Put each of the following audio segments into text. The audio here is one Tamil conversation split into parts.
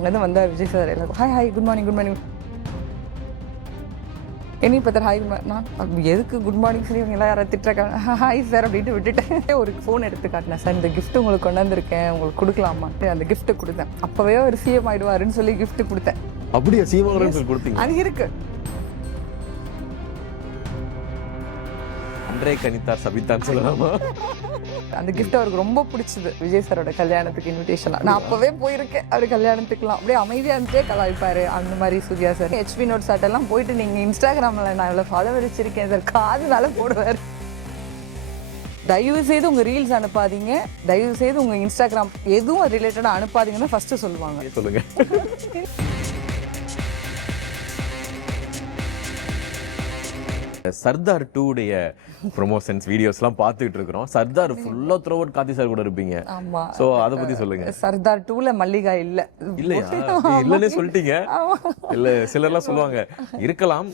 அங்கேருந்து வந்தார் விஜய் சார் எல்லாரும் ஹாய் குட் மார்னிங் என்னை பார்த்தார் ஹாய் நான் எதுக்கு குட் மார்னிங் சரி இவங்க எல்லாம் யாராவது திட்டுறாங்க ஹாய் சார் அப்படின்ட்டு விட்டுட்டேன். ஒரு ஃபோன் எடுத்து காட்டினேன் சார் இந்த கிஃப்ட் உங்களுக்கு கொண்டாந்துருக்கேன் உங்களுக்கு கொடுக்கலாமா அந்த கிஃப்ட்டை கொடுத்தேன். அப்போவே ஒரு சிஎம் ஆயிடுவாருன்னு சொல்லி கிஃப்ட் கொடுத்தேன். அப்படியே சிஎம் கொடுத்தீங்க? அது இருக்கு. அன்றே கணித்தார் சபித்தான் சொல்லலாமா? அந்த கிஃப்ட் அவருக்கு ரொம்ப பிடிச்சது. விஜய் சாரோட கல்யாணத்துக்கு இன்விடேஷன்லாம் நான் அப்பவே போயிருக்கேன். அவர் கல்யாணத்துக்குலாம் அப்படியே அமைதியாக இருந்துட்டே கலாய்ப்பாரு. அந்த மாதிரி சூர்யா சார் ஹெச்பி நோட் சாட்டெல்லாம் போயிட்டு நீங்கள் இன்ஸ்டாகிராமில் நான் இவ்வளோ ஃபாலோவர் வச்சிருக்கேன் சார் காதுனால போடுவார். தயவு செய்து உங்கள் ரீல்ஸ் அனுப்பாதீங்க, தயவு செய்து உங்கள் இன்ஸ்டாகிராம் எதுவும் ரிலேட்டடாக அனுப்பாதீங்கன்னு ஃபர்ஸ்ட் சொல்லுவாங்க. சொல்லுங்க. சர்தார் 2 உடைய ப்ரொமோஷன்ஸ் வீடியோஸ்லாம் பார்த்துட்டு இருக்கிறோம். சர்தார் ஃபுல்லா த்ரோ அவுட் கார்த்தி சார் கூட இருப்பீங்க. ஆமா. சோ அத பத்தி சொல்லுங்க. சர்தார் 2ல மல்லிகா இல்ல. இல்லையா? இல்லனே சொல்லிட்டீங்க. இல்ல சிலர்லாம் சொல்லுவாங்க இருக்கலாம்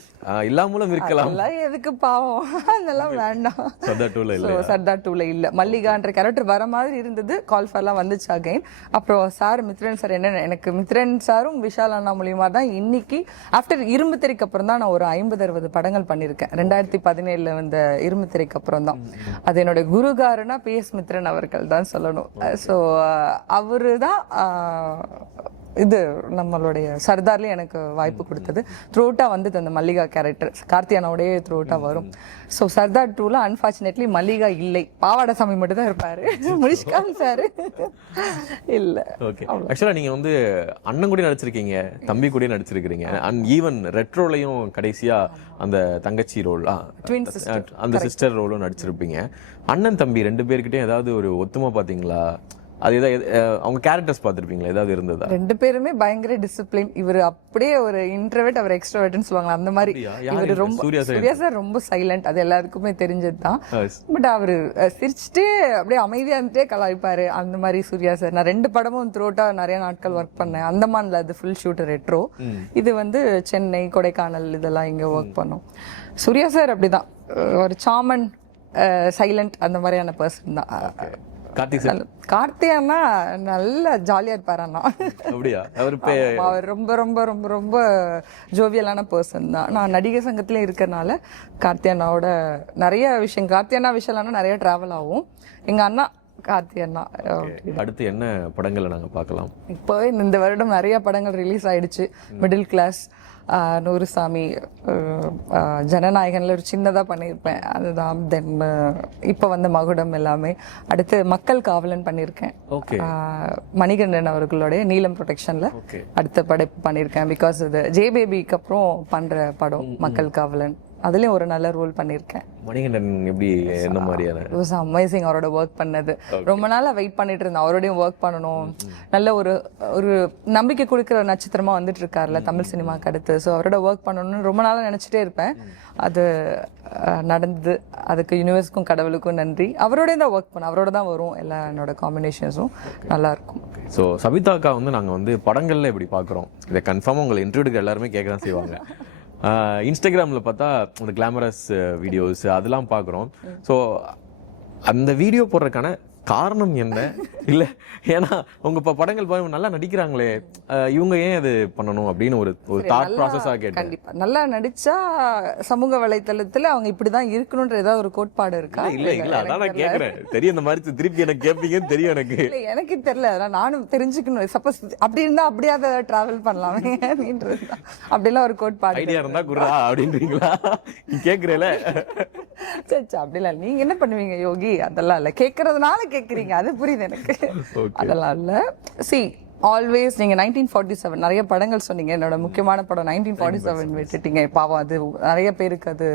இல்லாமலும் இருக்கலாம். அதெல்லாம் எதுக்கு பாவம், அதெல்லாம் வேண்டாம். சர்தார் 2ல இல்ல. சர்தார் 2ல இல்ல. மல்லிகான்ற கேரக்டர் வர மாதிரி இருந்தது. கால் ஃபர்லாம் வந்துச்சு அகைன். அப்புறம் சார் மித்ரன் சார் என்ன எனக்கு மித்ரன் சாரும் விஷால் அண்ணா மூலியமா தான் இன்னைக்கு ஆஃப்டர் இரும்பு திரைக்கு அப்புறம் தான் நான் ஒரு 50-60 படங்கள் பண்ணியிருக்கேன். 2017 வந்த இரும்பு திரைக்கு அப்புறம் தான். அது என்னோட குருகாரனா PS மித்ரன் அவர்கள் தான் சொல்லணும். ஸோ அவரு தான் இது நம்மளுடைய சர்தார்லேயே எனக்கு வாய்ப்பு கொடுத்தது. த்ரூட்டாக வந்தது அந்த மல்லிகா கேரக்டர் கார்த்தியானோடய த்ரூட்டாக வரும். ஸோ சர்தார் 2ல அன்ஃபார்ச்சுனேட்லி மல்லிகா இல்லை, பாவாடசாமி மட்டும் தான் இருப்பாரு. முனிஷ்காந்த் சார் இல்லை. ஓகே. ஆக்சுவலாக நீங்கள் வந்து அண்ணன் கூட நடிச்சிருக்கீங்க, தம்பி கூட நடிச்சிருக்கிறீங்க, அண்ட் ஈவன் ரெட்ரோலையும் கடைசியாக அந்த தங்கச்சி ரோல் அந்த சிஸ்டர் ரோலும் நடிச்சிருப்பீங்க. அண்ணன் தம்பி 2 பேர்கிட்டையும் ஏதாவது ஒரு ஒத்துமை பார்த்தீங்களா? அது ஏதாவது அவங்க கேரக்டர்ஸ் பார்த்துருப்பீங்களா? ஏதாவது இருந்ததா? 2 பேருமே பயங்கர டிசிப்ளின். இவர் அப்படியே ஒரு இன்ட்ரோவர்ட், அவர் எக்ஸ்ட்ரோவர்ட்னு சொல்லுவாங்க. அந்த மாதிரி இவர் ரொம்ப சூர்யா சார் ரொம்ப சைலண்ட், அது எல்லாருக்குமே தெரிஞ்சது தான். பட் அவர் சிரிச்சுட்டே அப்படியே அமைதியா இருந்துட்டே கலாய்ப்பாரு. அந்த மாதிரி சூர்யா சார். நான் 2 படமும் த்ரோட்டா நிறைய நாட்கள் ஒர்க் பண்ணேன். அந்தமான்ல அது ஃபுல் ஷூட் ரெட்ரோ, இது வந்து சென்னை கொடைக்கானல் இதெல்லாம் இங்க ஒர்க் பண்ணோம். சூர்யா சார் அப்படிதான் ஒரு சாமன் சைலண்ட் அந்த மாதிரியான பர்சன் தான். கார்த்தியானா நல்ல ஜாலியா இருப்பாரு. அப்படியா? அவர் ரொம்ப ரொம்ப ரொம்ப ரொம்ப ஜோவியலான பர்சன் தான். நான் நடிகர் சங்கத்திலே இருக்கிறனால கார்த்தியானாவோட நிறைய விஷயம், கார்த்தியானா விஷயம் நிறைய டிராவல் ஆகும். எங்க அண்ணா கார்த்தியண்ணா. அடுத்து என்ன படங்களை நாங்க பார்க்கலாம்? இப்போவே இந்த வருடம் நிறைய படங்கள் ரிலீஸ் ஆயிடுச்சு. மிடில் கிளாஸ், நூறுசாமி, ஜனநாயகன்ல ஒரு சின்னதாக பண்ணியிருப்பேன் அதுதான். தென் இப்போ வந்து மகுடம் எல்லாமே. அடுத்து மக்கள் காவலன் பண்ணியிருக்கேன். மணிகண்டன் அவர்களுடைய நீலம் ப்ரொடெக்ஷன்ல அடுத்த படைப்பு பண்ணியிருக்கேன். பிகாஸ் இது ஜேபேபிக்கு அப்புறம் பண்ற படம் மக்கள் காவலன். அதுலயும் ஒரு நல்ல ரோல் பண்ணியிருக்கேன். மணிகண்டன் எப்படி என்ன மாதிரியான? It was amazing. அவரோட ஒர்க் பண்ணது ரொம்ப நாளா வெயிட் பண்ணிட்டு இருந்தேன். அவரோடையும் ஒர்க் பண்ணணும். நல்ல ஒரு ஒரு நம்பிக்கை கொடுக்குற நட்சத்திரமா வந்துட்டு இருக்காருல்ல தமிழ் சினிமாக்கு அடுத்து. ஸோ அவரோட ஒர்க் பண்ணணும்னு ரொம்ப நாளா நினைச்சிட்டே இருப்பேன். அது நடந்தது. அதுக்கு யூனிவர்ஸ்க்கும் கடவுளுக்கும் நன்றி. அவரோடய தான் ஒர்க் பண்ண, அவரோட தான் வரும் எல்லா என்னோட காம்பினேஷன்ஸும் நல்லா இருக்கும். ஸோ சபிதாக்கா வந்து நாங்கள் வந்து படங்கள்ல இப்படி பார்க்குறோம். இதை கன்ஃபார்மாக உங்களை இன்டர்வியூக்கு எல்லாருமே கேட்க தான் செய்வாங்க. இன்ஸ்டாகிராமில் பார்த்தா அந்த கிளாமரஸ் வீடியோஸ் அதெல்லாம் பார்க்குறோம். ஸோ அந்த வீடியோ போடுறதுக்கான காரணம் என்ன? இல்லை ஏன்னா உங்க படங்கள் நல்லா நடிக்கிறாங்களே, இவங்க ஏன் அது பண்ணணும் அப்படின்னு ஒரு தாட் ப்ராசஸாக கேட்டேன். கண்டிப்பா நல்லா நடிச்சா சமூக வலைத்தளத்துல அவங்க இப்படிதான் இருக்கணும்ன்ற ஏதாவது ஒரு கோட்பாடு இருக்கா? இல்ல இல்ல அதான் நான் கேட்கறேன். தெரியும் இந்த மாதிரி திருப்பி எனக்கு கேட்பீங்கன்னு தெரியும் எனக்கு. எனக்கு தெரியல, அதான் நானும் தெரிஞ்சுக்கணும். சப்போஸ் அப்படி இருந்தா அப்படியே அதை டிராவல் பண்ணலாமே அப்படின்றது. அப்படிலாம் ஒரு கோட்பாடு ஐடியா இருந்தா குர்ரா அப்படின்றீங்களா? கேட்கறேல சரி அப்படிலாம் நீங்க என்ன பண்ணுவீங்க யோகி? அதெல்லாம் இல்ல, கேட்கறதுனால கேட்குறீங்க, அது புரியுது எனக்கு. அதெல்லாம் இல்ல. சி ஆல்வேஸ் நீங்க 1947 நிறைய படங்கள் சொன்னீங்க. என்னோட முக்கியமான படம் 1947 விட்டுட்டீங்க. பாவம், அது நிறைய பேருக்கு அது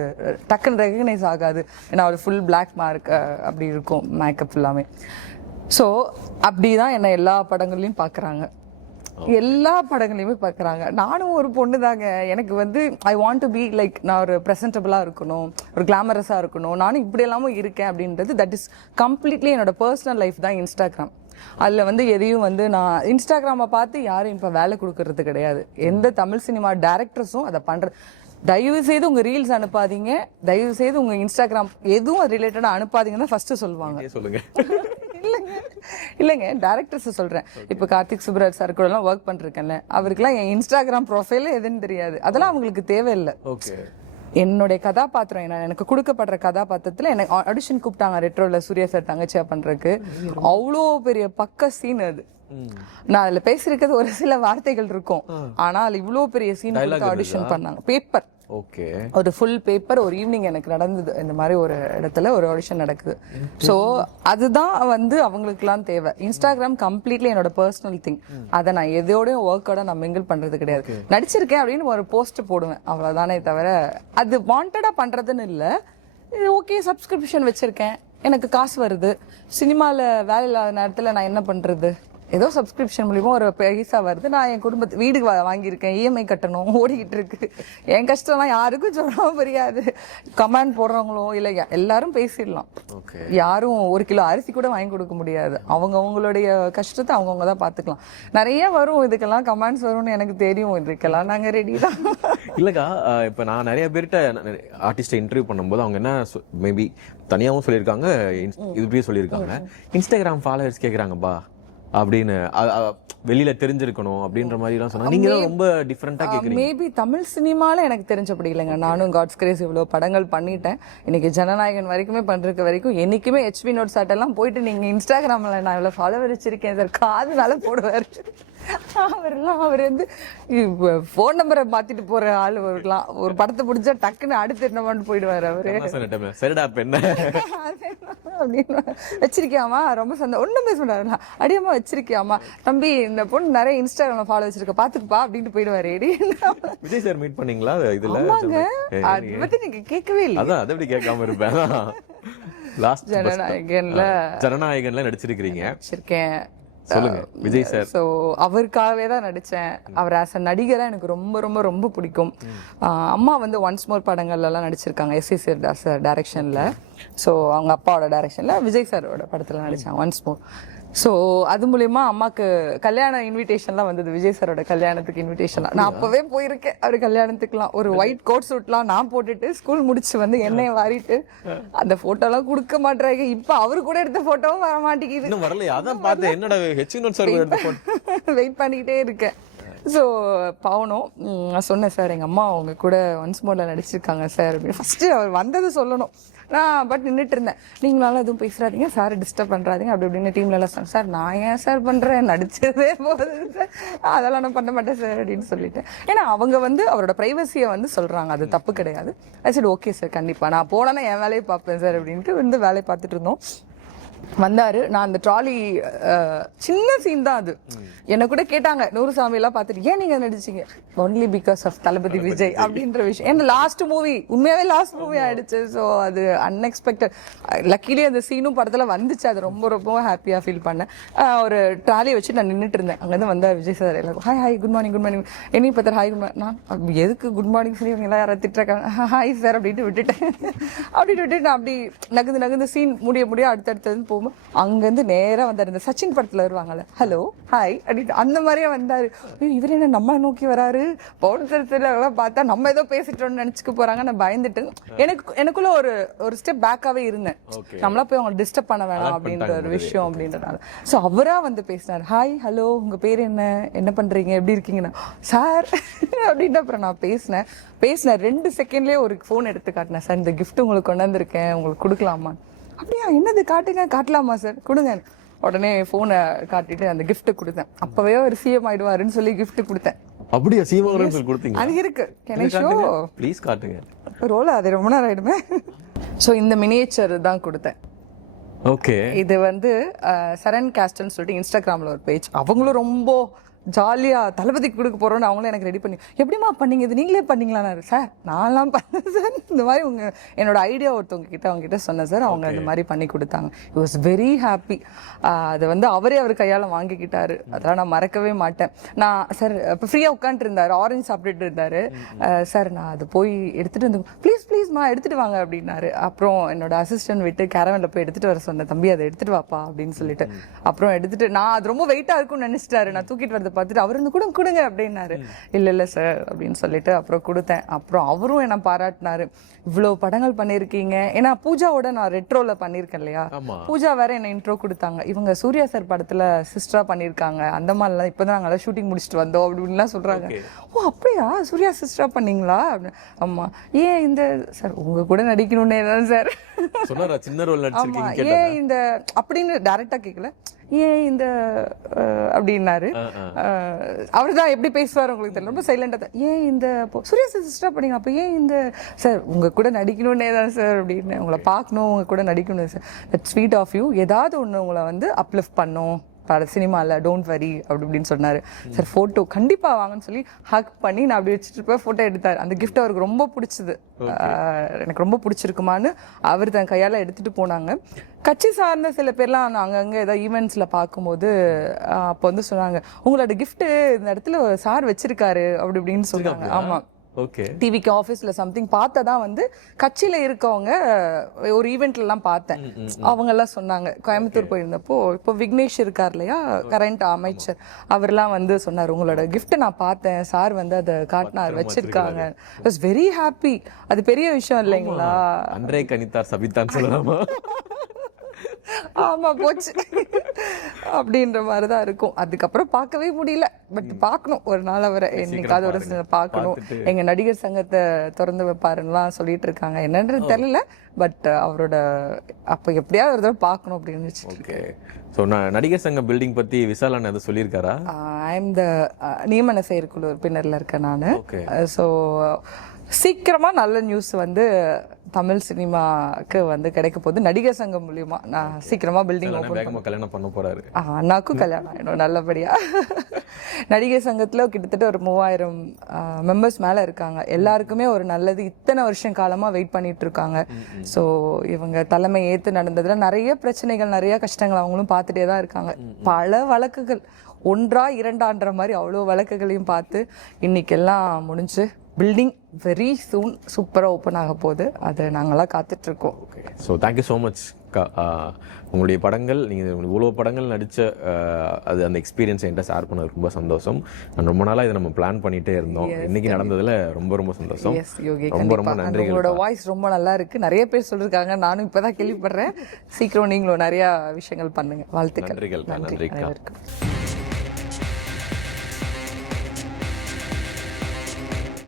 டக்குன்னு ரெகக்னைஸ் ஆகாது. ஏன்னா ஒரு ஃபுல் பிளாக் மார்க் அப்படி இருக்கும் மேக்கப் எல்லாமே. ஸோ அப்படிதான் என்ன எல்லா படங்கள்லையும் பார்க்குறாங்க, எல்லா படங்களையுமே பார்க்குறாங்க. நானும் ஒரு பொண்ணு தாங்க. எனக்கு வந்து I want to be like, நான் ஒரு ப்ரெசன்டபிளாக இருக்கணும், ஒரு கிளாமரஸாக இருக்கணும், நானும் இப்படி எல்லாமும் இருக்கேன் அப்படின்றது. தட் இஸ் கம்ப்ளீட்லி என்னோட பர்சனல் லைஃப் தான் இன்ஸ்டாகிராம். அதில் வந்து எதையும் வந்து நான் இன்ஸ்டாகிராமை பார்த்து யாரும் இப்போ வேலை கொடுக்கறது கிடையாது. எந்த தமிழ் சினிமா டைரக்டர்ஸும் அதை பண்ணுறது. தயவு செய்து உங்கள் ரீல்ஸ் அனுப்பாதீங்க, தயவு செய்து உங்கள் இன்ஸ்டாகிராம் எதுவும் ரிலேட்டடாக அனுப்பாதீங்கன்னு ஃபர்ஸ்ட் சொல்லுவாங்க. சொல்லுங்க. இல்லைங்க இல்லைங்க, டேரக்டர்ஸ் சொல்றேன். இப்போ கார்த்திக் சுப்ராஜ் சார் கூட எல்லாம் ஒர்க் பண்ணிருக்கேன்ல, அவருக்குலாம் என் இன்ஸ்டாகிராம் ப்ரொஃபைல் எதுன்னு தெரியாது. அதெல்லாம் அவங்களுக்கு தேவையில்லை. ஓகே. என்னுடைய கதாபாத்திரம் என்ன, எனக்கு கொடுக்கப்படுற கதாபாத்திரத்துல எனக்கு ஆடிஷன் கூப்பிட்டாங்க ரெட்ரோல சூர்யா சார் தங்கச்சியா பண்றதுக்கு. அவ்வளோ பெரிய பக்க சீன் அது. நான் அதுல பேசிருக்கிறது ஒரு சில வார்த்தைகள் இருக்கும், ஆனா அதுல இவ்வளோ பெரிய சீன் ஆடிஷன் பண்ணாங்க. பேப்பர், ஓகே, ஒரு ஃபுல் பேப்பர் ஒரு ஈவினிங் எனக்கு நடந்தது. இந்த மாதிரி ஒரு இடத்துல ஒரு ஆடிஷன் நடக்குது. ஸோ அதுதான் வந்து அவங்களுக்குலாம் தேவை. இன்ஸ்டாகிராம் கம்ப்ளீட்லி என்னோட பர்சனல் திங். அதை நான் எதோடய ஒர்க்கோட நான் மிங்கிள் பண்றது கிடையாது. நடிச்சிருக்கேன் அப்படின்னு ஒரு போஸ்ட் போடுவேன், அவ்வளவுதானே தவிர அது வாண்டடா பண்றதுன்னு இல்லை. ஓகே, சப்ஸ்கிரிப்ஷன் வச்சிருக்கேன், எனக்கு காசு வருது. சினிமாவில் வேலை இல்லாத நேரத்தில் நான் என்ன பண்றது? ஏதோ சப்ஸ்கிரிப்ஷன் மூலியமா ஒரு பைசா வருது. நான் என் குடும்பத்து வீடு வாங்கியிருக்கேன், இஎம்ஐ கட்டணும், ஓடிக்கிட்டு இருக்கு. என் கஷ்டம்லாம் யாருக்கும் சொல்ல புரியாது. கமெண்ட் போடுறவங்களோ இல்லை எல்லாரும் பேசிடலாம். யாரும் ஒரு கிலோ அரிசி கூட வாங்கி கொடுக்க முடியாது. அவங்களுடைய கஷ்டத்தை அவங்கவுங்க தான் பார்த்துக்கலாம். நிறைய வரும், இதுக்கெல்லாம் கமெண்ட்ஸ் வரும்னு எனக்கு தெரியும். இதுக்கெல்லாம் நாங்கள் ரெடி தான். இல்லைக்கா, இப்போ நான் நிறைய பேர்கிட்ட ஆர்டிஸ்ட்டை இன்டர்வியூ பண்ணும்போது அவங்க என்ன மேபி தனியாகவும் சொல்லியிருக்காங்க, இப்படியே சொல்லியிருக்காங்க, இன்ஸ்டாகிராம் ஃபாலோவர்ஸ் கேட்குறாங்கப்பா அப்படின்னு, வெளியில தெரிஞ்சிருக்கணும் அப்படின்ற மாதிரி எல்லாம் சொன்னாங்க. நீங்க ரொம்ப டிஃபரெண்டா கேக்குறீங்க. மேபி தமிழ் சினிமால எனக்கு தெரிஞ்சபடி இல்லைங்க. நானும் காட்ஸ் கிரேஸ் இவ்வளவு படங்கள் பண்ணிட்டேன். இன்னைக்கு ஜனநாயகன் வரைக்குமே பண்றதுக்கு வரைக்கும் என்னைக்குமே ஹெச்பி நோட் சாட் எல்லாம் போயிட்டு நீங்க இன்ஸ்டாகிராம்ல நான் இவ்வளவு ஃபாலோவர் வச்சிருக்கேன் சார் காதுனால போடுவாரு. அவர் வந்து போன் நம்பரை மாத்திட்டு போற ஆள். அவருலாம் ஒரு படத்தை பிடிச்சா டக்குன்னு அடுத்து என்ன போயிடுவாரு அவரு. சரிடா பெண்ண அப்படின்னு வச்சிருக்கியாமா, ரொம்ப சந்தோஷம், ஒன்னும் பேச மாட்டாரு. அடியம்மா வச்சிருக்கியாமா, தம்பி இந்த பொண்ணு நிறைய இன்ஸ்டாகிராம்ல ஃபாலோ வச்சிருக்க பாத்துக்குப்பா அப்படின்ட்டு போயிடுவாரு. விஜய் சார் மீட் பண்ணீங்களா இதுல? அதை பத்தி நீங்க கேட்கவே இல்லை. அதான் அதை எப்படி கேட்காம இருப்பேன். லாஸ்ட் ஜனநாயகன்ல நடிச்சிருக்கீங்க. சொல்லுங்க விஜய் சார். ஸோ அவருக்காகவே தான் நடித்தேன். அவர் ஆஸ் அ நடிகராக எனக்கு ரொம்ப ரொம்ப ரொம்ப பிடிக்கும். அம்மா வந்து ஒன்ஸ் மோர் படங்கள்லாம் நடிச்சிருக்காங்க, எஸ்எஸ் சார் டைரக்ஷனில். ஸோ அவங்க அப்பாவோட டைரக்ஷனில் விஜய் சாரோட படத்தில் நடித்தாங்க ஒன்ஸ் மோர். ஸோ அது மூலயமா அம்மாவுக்கு கல்யாண இன்விடேஷன்லாம் வந்தது. விஜய் சாரோட கல்யாணத்துக்கு இன்விடேஷன்லாம் நான் அப்போவே போயிருக்கேன். அவர் கல்யாணத்துக்குலாம் ஒரு ஒயிட் கோட் சூட்லாம் நான் போட்டுட்டு ஸ்கூல் முடிச்சு வந்து எண்ணெயை வாரிட்டு அந்த போட்டோலாம் கொடுக்க மாட்டேறாங்க. இப்போ அவரு கூட எடுத்த போட்டோவும் வர மாட்டேங்குது. வெயிட் பண்ணிக்கிட்டே இருக்கேன். ஸோ பவுனும் நான் சொன்னேன், சார் எங்கள் அம்மா அவங்க கூட ஒன்ஸ் மோர்ல நடிச்சிருக்காங்க சார் அப்படின்னு. ஃபர்ஸ்ட் அவர் வந்தது சொல்லணும். நான் பட் நின்றுட்டு இருந்தேன். நீங்களால எதுவும் பேசுறாதீங்க, சார் டிஸ்டர்ப் பண்ணுறாதீங்க அப்படி இப்படின்னு டீம்ல எல்லாம் சொன்னேன். சார் நான் ஏன் சார் பண்ணுறேன், நடிச்சதே போகுது சார், அதெல்லாம் நான் பண்ண மாட்டேன் சார் அப்படின்னு சொல்லிட்டேன். ஏன்னா அவங்க வந்து அவரோட ப்ரைவசியை வந்து சொல்கிறாங்க, அது தப்பு கிடையாது. சரி ஓகே சார், கண்டிப்பாக நான் போனேன்னா என் வேலையை பார்ப்பேன் சார் அப்படின்ட்டு வந்து வேலையை பார்த்துட்டு இருந்தோம். வந்தாரு. நான் அந்த ட்ராலி சின்ன சீன் தான் அது. என்ன கூட கேட்டாங்க, நூறுசாமி எல்லாம் பார்த்துட்டு ஏன் நீங்க நடிச்சீங்க? ஒன்லி பிகாஸ் ஆஃப் தளபதி விஜய் அப்படின்ற விஷயம். ஏன்னா லாஸ்ட் மூவி உண்மையாவே லாஸ்ட் மூவி ஆயிடுச்சு. ஸோ அது அன்எக்ஸ்பெக்டட். லக்கிலி அந்த சீனும் படத்துல வந்துச்சு. அது ரொம்ப ரொம்ப ஹாப்பியா ஃபீல் பண்ணேன். ஒரு ட்ராலியை வச்சு நான் நின்றுட்டு இருந்தேன். அங்கேருந்து வந்தார் விஜய் சார். எல்லாரும் hi hi good morning good morning. என்னையும் பார்த்தாரு ஹாய் குட் மார்னிங். நான் எதுக்கு குட் மார்னிங் சொல்லி இவங்க எல்லாம் யாராவது திட்டுறாங்க, ஹாய் சார் அப்படின்ட்டு விட்டுட்டேன். அப்படின்ட்டு விட்டுட்டு நான் அப்படி நகர்ந்து சீன் முடிய அடுத்தடுத்தது போகும்போது அங்கேருந்து நேராக வந்தார். இந்த சச்சின் படத்தில் வருவாங்கல்ல, ஹலோ ஹாய் அப்படின்னு அந்த மாதிரியே வந்தார். இவர் என்ன நம்ம நோக்கி வராரு, பவுன்சர்லாம் பார்த்தா நம்ம ஏதோ பேசிட்டோம்னு நினச்சிக்க போகிறாங்க. நான் பயந்துட்டு எனக்குள்ள ஒரு ஸ்டெப் பேக்காகவே இருந்தேன். நம்மளா போய் அவங்களை டிஸ்டர்ப் பண்ண வேணாம் அப்படின்ற ஒரு விஷயம் அப்படின்றனால. ஸோ அவராக வந்து பேசினார், ஹாய் ஹலோ உங்கள் பேர் என்ன பண்ணுறீங்க, எப்படி இருக்கீங்கண்ணா சார் அப்படின்ட்டு. அப்புறம் நான் பேசினேன் 2 செகண்ட்லேயே ஒரு ஃபோன் எடுத்து காட்டினேன். சார் இந்த கிஃப்ட் உங்களுக்கு கொண்டு வந்திருக்கேன், உங்களுக்கு கொடுக்கலாமா? அப்படியா, என்னது காட்டுங்க, காட்டலாமா சார், கொடுங்க. உடனே போனை காட்டிட்டு அந்த கிஃப்ட் கொடுத்தேன். அப்பவே ஒரு சிஎம் ஆயிடுவாருன்னு சொல்லி கிஃப்ட் கொடுத்தேன். அப்படியே சிஎம் சொல்லி கொடுத்தீங்க? அது இருக்கு, கணேஷோ ப்ளீஸ் காட்டுங்க. ரோல அது ரொம்ப நேரம் ஆயிடுமே. ஸோ இந்த மினியேச்சர் தான் கொடுத்தேன். ஓகே. இது வந்து சரண் கேஸ்ட்னு சொல்லிட்டு இன்ஸ்டாகிராம்ல ஒரு பேஜ். அவங்களும் ரொம்ப ஜாலியா தளபதிக்கு கொடுக்க போறோம்னு அவங்களும் எனக்கு ரெடி பண்ணி, எப்படிமா பண்ணீங்க, இது நீங்களே பண்ணீங்களான்னு. சார் நான்லாம் பண்ணேன் சார், இந்த மாதிரி என்னோட ஐடியா அவங்க கிட்ட சொன்னேன் சார். அவங்க இந்த மாதிரி பண்ணி கொடுத்தாங்க. It was very happy. அதை வந்து அவர் கையால் வாங்கிக்கிட்டாரு. அதெல்லாம் நான் மறக்கவே மாட்டேன். நான் சார் இப்போ ஃப்ரீயாக உட்காந்துட்டு இருந்தாரு, ஆரஞ்சு சாப்பிட்டுட்டு இருந்தாரு. சார் நான் அதை போய் எடுத்துட்டு வந்து ப்ளீஸ்மா எடுத்துட்டு வாங்க அப்படின்னாரு. அப்புறம் என்னோட அசிஸ்டன்ட் விட்டு கேரவனில் போய் எடுத்துட்டு வர சொன்னேன். தம்பி அதை எடுத்துட்டு வாப்பா அப்படின்னு சொல்லிட்டு. அப்புறம் எடுத்துட்டு நான் அது ரொம்ப வெயிட்டா இருக்கும்னு நினைச்சிட்டாரு. நான் தூக்கிட்டு வரது அதை பார்த்துட்டு அவர் இருந்து கொடுங்க அப்படின்னாரு. இல்ல சார் அப்படின்னு சொல்லிட்டு அப்புறம் கொடுத்தேன். அப்புறம் அவரும் என்ன பாராட்டினாரு, இவ்வளவு படங்கள் பண்ணிருக்கீங்க. ஏன்னா பூஜாவோட நான் ரெட்ரோல பண்ணிருக்கேன் இல்லையா, பூஜா வேற என்ன இன்ட்ரோ கொடுத்தாங்க. இவங்க சூர்யா சார் படத்துல சிஸ்டரா பண்ணிருக்காங்க, அந்த மாதிரிலாம் இப்பதான் நாங்க ஷூட்டிங் முடிச்சுட்டு வந்தோம் அப்படின்லாம் சொல்றாங்க. ஓ அப்படியா, சூர்யா சிஸ்டரா பண்ணீங்களா? ஆமா. ஏன் இந்த சார் உங்க கூட நடிக்கணும்னே தான் சார் சொன்னாரா, சின்ன ரோல் நடிச்சிருக்கீங்க, ஏன் இந்த அப்படின்னு டைரக்டா கேட்கல, ஏன் இந்த அப்படின்னாரு. அவர் தான் எப்படி பேசுவார் உங்களுக்கு தெரியல, ரொம்ப சைலண்டா தான். ஏன் இந்த சூர்யா சார் சிஸ்டரா பண்ணீங்க, அப்ப ஏன் இந்த சார் உங்க கூட நடிக்கணும்னே தான் சார் அப்படின்னு, உங்களை பார்க்கணும், உங்க கூட நடிக்கணும் sir, that sweet of you, ஏதாவது ஒன்று உங்களை வந்து அப்லிஃப்ட் பண்ணும் சினிமால, டோன்ட் வரி அப்படி இப்படின்னு சொன்னாரு. சார் போட்டோ கண்டிப்பா வாங்கன்னு சொல்லி ஹக் பண்ணி நான் அப்படி வச்சுட்டு போய் போட்டோ எடுத்தாரு. அந்த கிஃப்ட் அவருக்கு ரொம்ப பிடிச்சது, எனக்கு ரொம்ப பிடிச்சிருக்குமான்னு அவர் தன் கையால எடுத்துட்டு போனாங்க. கட்சி சார்ந்த சில பேர்லாம் அங்கங்க ஏதாவது ஈவெண்ட்ஸ்ல பார்க்கும்போது அப்போ வந்து சொன்னாங்க, உங்களோட கிஃப்ட் இந்த இடத்துல சார் வச்சிருக்காரு அப்படி இப்படின்னு சொன்னாங்க. ஆமா, டிவிக்கு ஆஃபீஸ்ல சம்திங் பார்த்ததான் வந்து கட்சியில இருக்கவங்க ஒரு ஈவெண்ட்ல எல்லாம் பார்த்தேன், அவங்க எல்லாம் சொன்னாங்க. கோயம்புத்தூர் போயிருந்தப்போ இப்போ விக்னேஷ் இருக்கார் இல்லையா, கரண்ட் அமைச்சர், அவர்லாம் வந்து சொன்னார், உங்களோட கிஃப்ட் நான் பார்த்தேன், சார் வந்து அதை காட்டினார், வச்சிருக்காங்க. Was very happy. அது பெரிய விஷயம் இல்லைங்களா? அன்றே கணித்தார் சபித்தான் சொல்லலாமா? ஆமா, போச்சு அப்படின்ற மாதிரிதான் இருக்கும். அதுக்கப்புறம் பார்க்கவே முடியல, பட் பார்க்கணும் ஒரு நாள், அவரை என்னைக்காவது ஒரு பார்க்கணும். எங்க நடிகர் சங்கத்தை திறந்து வைப்பாருலாம் சொல்லிட்டு இருக்காங்க, என்னன்றது தெரியல, பட் அவரோட அப்ப எப்படியாவது ஒரு தடவை பார்க்கணும் அப்படின்னு ஸோ நான் நடிகர் சங்கம் பில்டிங் பத்தி விசால் அண்ணா எதுவும் சொல்லியிருக்காரா? ஐ எம் த நியமன செயற்குழு உறுப்பினர்ல இருக்கேன் நான். ஸோ சீக்கிரமா நல்ல நியூஸ் வந்து தமிழ் சினிமாக்கு வந்து கிடைக்க போகுது. நடிகர் சங்கம் மூலியமா நான் சீக்கிரமா பில்டிங் கல்யாணம் பண்ண போறாரு. அண்ணாக்கும் கல்யாணம் ஆயிடும் நல்லபடியா. நடிகர் சங்கத்துல கிட்டத்தட்ட ஒரு 3000 மெம்பர்ஸ் மேல இருக்காங்க. எல்லாருக்குமே ஒரு நல்லது, இத்தனை வருஷம் காலமா வெயிட் பண்ணிட்டு இருக்காங்க. ஸோ இவங்க தலைமை ஏத்து நடந்ததுல நிறைய பிரச்சனைகள், நிறைய கஷ்டங்கள் அவங்களும் பார்த்துட்டே தான் இருக்காங்க. பல வழக்குகள், ஒன்றா இரண்டான்ற மாதிரி அவ்வளோ வழக்குகளையும் பார்த்து இன்னைக்கெல்லாம் முடிஞ்சு பில்டிங் வெரி சூன் சூப்பராக ஓப்பன் ஆக போகுது. அதை நாங்களாம் காத்துட்ருக்கோம். So thank you so much. உங்களுடைய படங்கள், நீங்கள் இவ்வளோ படங்கள் நடித்த அது அந்த எக்ஸ்பீரியன்ஸ் என்கிட்ட ஷேர் பண்ணது ரொம்ப சந்தோஷம். நான் ரொம்ப நாளாக இதை நம்ம பிளான் பண்ணிகிட்டே இருந்தோம். இன்னைக்கு நடந்ததில் ரொம்ப ரொம்ப சந்தோஷம். ரொம்ப ரொம்ப நன்றி. உங்களோட வாய்ஸ் ரொம்ப நல்லா இருக்குது, நிறைய பேர் சொல்லியிருக்காங்க, நானும் இப்போ தான் கேள்விப்படுறேன். சீக்கிரம் நீங்களும் நிறையா விஷயங்கள் பண்ணுங்கள். வாழ்த்துக்கள். நன்றிகள். நன்றி.